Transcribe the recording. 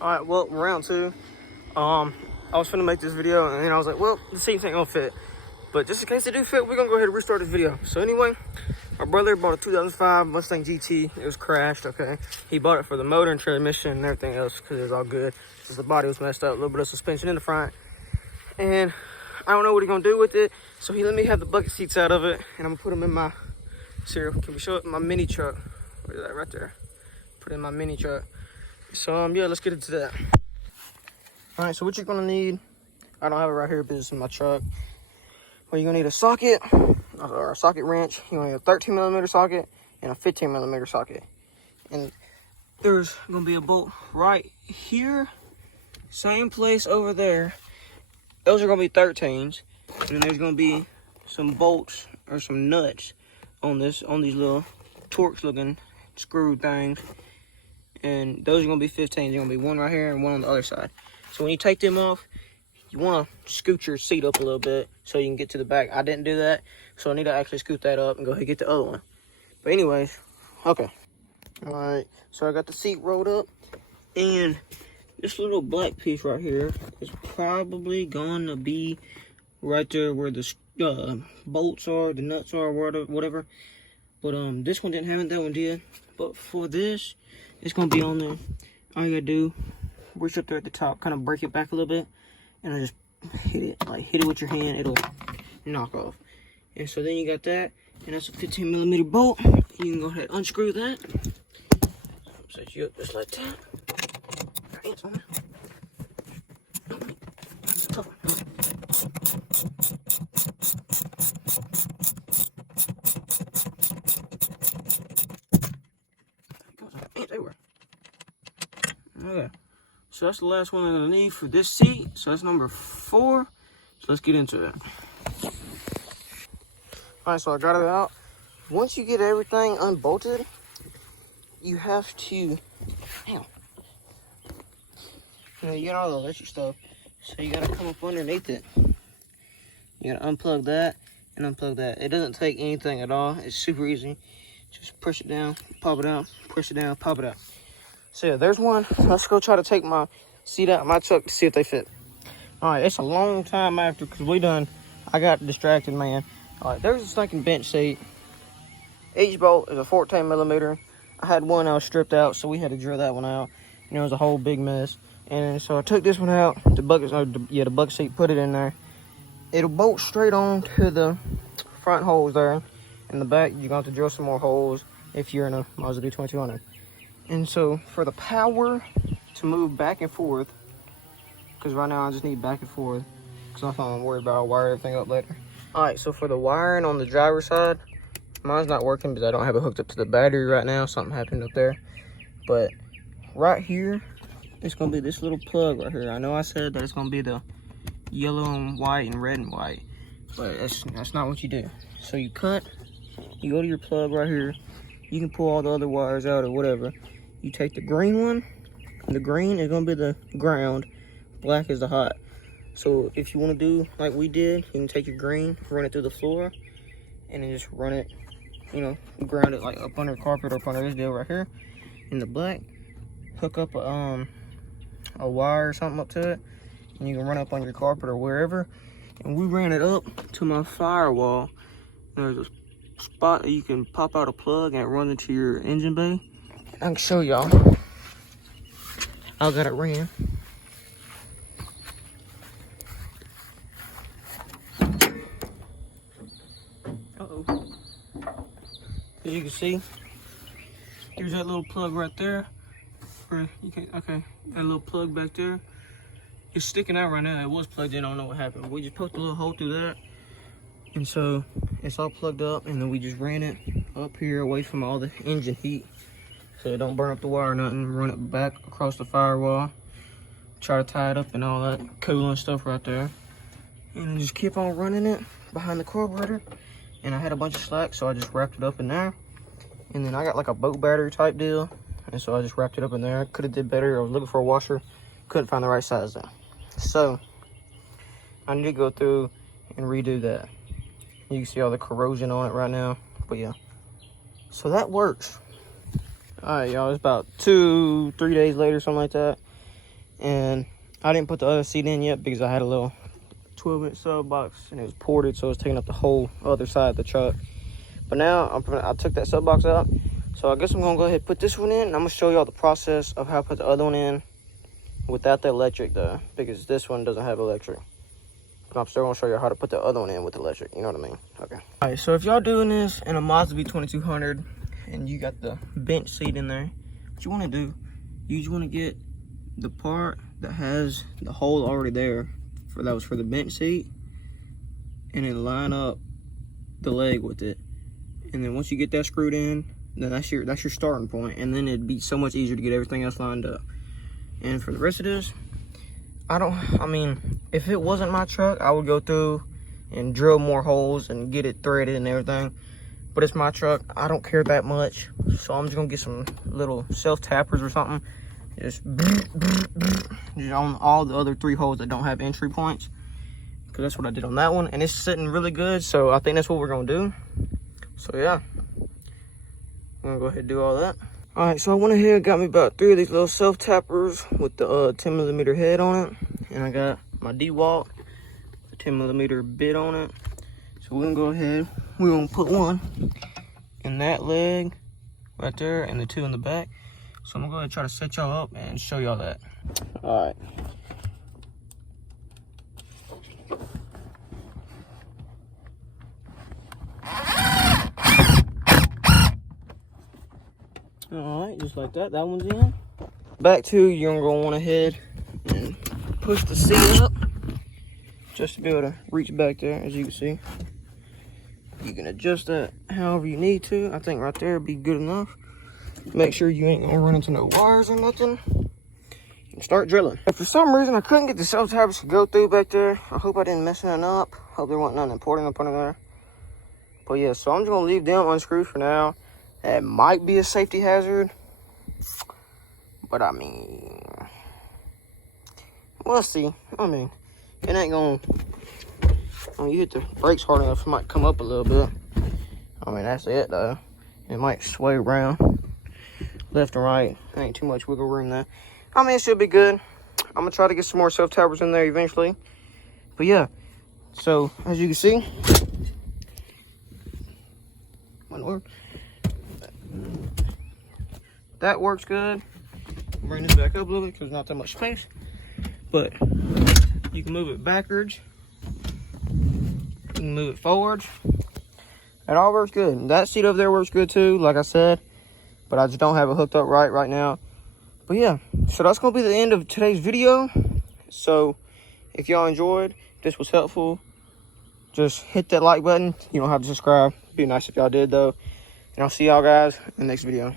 All right, well, round two. I was finna make this video, and then I was like, well, the seats ain't gonna fit. But just in case they do fit, we're gonna go ahead and restart this video. So anyway, my brother bought a 2005 Mustang GT. It was crashed, okay? He bought it for the motor and transmission and everything else because it was all good. Just the body was messed up, a little bit of suspension in the front. And I don't know what he's gonna do with it. So he let me have the bucket seats out of it, and I'm gonna put them in my, can we show it? My mini truck. Where's that? Right there. Put it in my mini truck. So yeah, let's get into that. All right, so what you're gonna need, I don't have it right here, but it's in my truck. Well, you're gonna need a socket, or a socket wrench. You're gonna need a 13mm socket and a 15mm socket. And there's gonna be a bolt right here, same place over there. Those are gonna be 13s. And then there's gonna be some bolts or some nuts on these little Torx looking screw things. And those are gonna be 15s. There's gonna be one right here and one on the other side. So when you take them off, you wanna scoot your seat up a little bit so you can get to the back. I didn't do that, so I need to actually scoot that up and go ahead and get the other one. But anyways, okay. All right, so I got the seat rolled up, and this little black piece right here is probably gonna be right there where the bolts are, the nuts are, whatever. But this one didn't have it, that one did. But for this, it's gonna be on there. All you gotta do, reach up there at the top, kind of break it back a little bit, and I just hit it with your hand. It'll knock off. And so then you got that, and that's a 15mm bolt. You can go ahead and unscrew that. Set you up just like that. Your hands on there. It's tough. Hands everywhere. Okay. So that's the last one I'm gonna need for this seat. So that's number 4. So let's get into it. All right, so I got it out. Once you get everything unbolted, you have to, you get all the electric stuff. So you gotta come up underneath it. You gotta unplug that and unplug that. It doesn't take anything at all. It's super easy. Just push it down, pop it out, push it down, pop it out. So yeah, there's one. Let's go try to take my seat out of my truck to see if they fit. All right, it's a long time after because I got distracted, man. All right, there's a stinking bench seat. Each bolt is a 14mm. I had one that was stripped out, so we had to drill that one out. And it was a whole big mess. And so I took this one out, the bucket seat, put it in there. It'll bolt straight on to the front holes there. In the back, you're going to have to drill some more holes if you're in a Mazda B2200. And so for the power to move back and forth, because right now I just need back and forth, because I'm worried about I'll wire everything up later. All right, so for the wiring on the driver's side, mine's not working because I don't have it hooked up to the battery right now. Something happened up there. But right here, it's going to be this little plug right here. I know I said that it's going to be the yellow and white and red and white, but that's not what you do. So you go to your plug right here. You can pull all the other wires out or whatever. You take the green one. The green is going to be the ground. Black is the hot. So if you want to do like we did, you can take your green, run it through the floor, and then just run it, ground it like up under the carpet or up under this deal right here. In the black, hook up a wire or something up to it, and you can run up on your carpet or wherever. And we ran it up to my firewall. There's a spot that you can pop out a plug and it runs into your engine bay. I can show y'all. I got it ran. As you can see, there's that little plug right there. That little plug back there. It's sticking out right now. It was plugged in. I don't know what happened. We just poked a little hole through that, and so it's all plugged up. And then we just ran it up here away from all the engine heat, so it don't burn up the wire or nothing. Run it back across the firewall. Try to tie it up and all that coolant stuff right there, and then just keep on running it behind the carburetor. And I had a bunch of slack, so I just wrapped it up in there. And then I got like a boat battery type deal, and so I just wrapped it up in there. Could have did better. I was looking for a washer, couldn't find the right size though. So I need to go through and redo that. You can see all the corrosion on it right now, but yeah. So that works. All right, y'all, it's about 2-3 days later, something like that. And I didn't put the other seat in yet because I had a little 12-inch sub box and it was ported, so it was taking up the whole other side of the truck. But now I took that sub box out, so I guess I'm gonna go ahead and put this one in, and I'm gonna show y'all the process of how I put the other one in without the electric though, because this one doesn't have electric. But I'm still gonna show you how to put the other one in with electric, you know what I mean? Okay. All right, so if y'all doing this in a Mazda B2200 and you got the bench seat in there, what you wanna do, you just wanna get the part that has the hole already there, that was for the bench seat, and then line up the leg with it. And then once you get that screwed in, then that's your starting point, and then it'd be so much easier to get everything else lined up. And for the rest of this, I mean, if it wasn't my truck, I would go through and drill more holes and get it threaded and everything. But it's my truck, I don't care that much. So I'm just gonna get some little self-tappers or something. Just on all the other 3 holes that don't have entry points. Because that's what I did on that one. And it's sitting really good, so I think that's what we're gonna do. So yeah, I'm gonna go ahead and do all that. All right, so I went ahead and got me about 3 of these little self-tappers with the 10mm head on it. And I got my D-Walk, the 10mm bit on it. So we're gonna go ahead, we're gonna put one in that leg right there and the 2 in the back. So I'm gonna go ahead and try to set y'all up and show y'all that. All right. All right, just like that, that one's in. Back 2, you're gonna want ahead and push the seat up just to be able to reach back there, as you can see. You can adjust that however you need to. I think right there would be good enough. Make sure you ain't gonna run into no wires or nothing. And start drilling. If for some reason I couldn't get the self-tappers to go through back there, I hope I didn't mess nothing up. Hope there wasn't nothing important up under there. But yeah, so I'm just gonna leave them unscrewed for now. That might be a safety hazard, but I mean, we'll see. I mean, it ain't gonna, when you hit the brakes hard enough, it might come up a little bit. I mean, that's it though. It might sway around left and right. Ain't too much wiggle room there. I mean, it should be good. I'm gonna try to get some more self-tappers in there eventually. But yeah, so as you can see, that works good. Bring this back up a little bit because there's not that much space. But you can move it backwards. You can move it forwards. It all works good. That seat over there works good too, like I said. But I just don't have it hooked up right now. But yeah, so that's going to be the end of today's video. So if y'all enjoyed, if this was helpful, just hit that like button. You don't have to subscribe. It'd be nice if y'all did though. And I'll see y'all guys in the next video.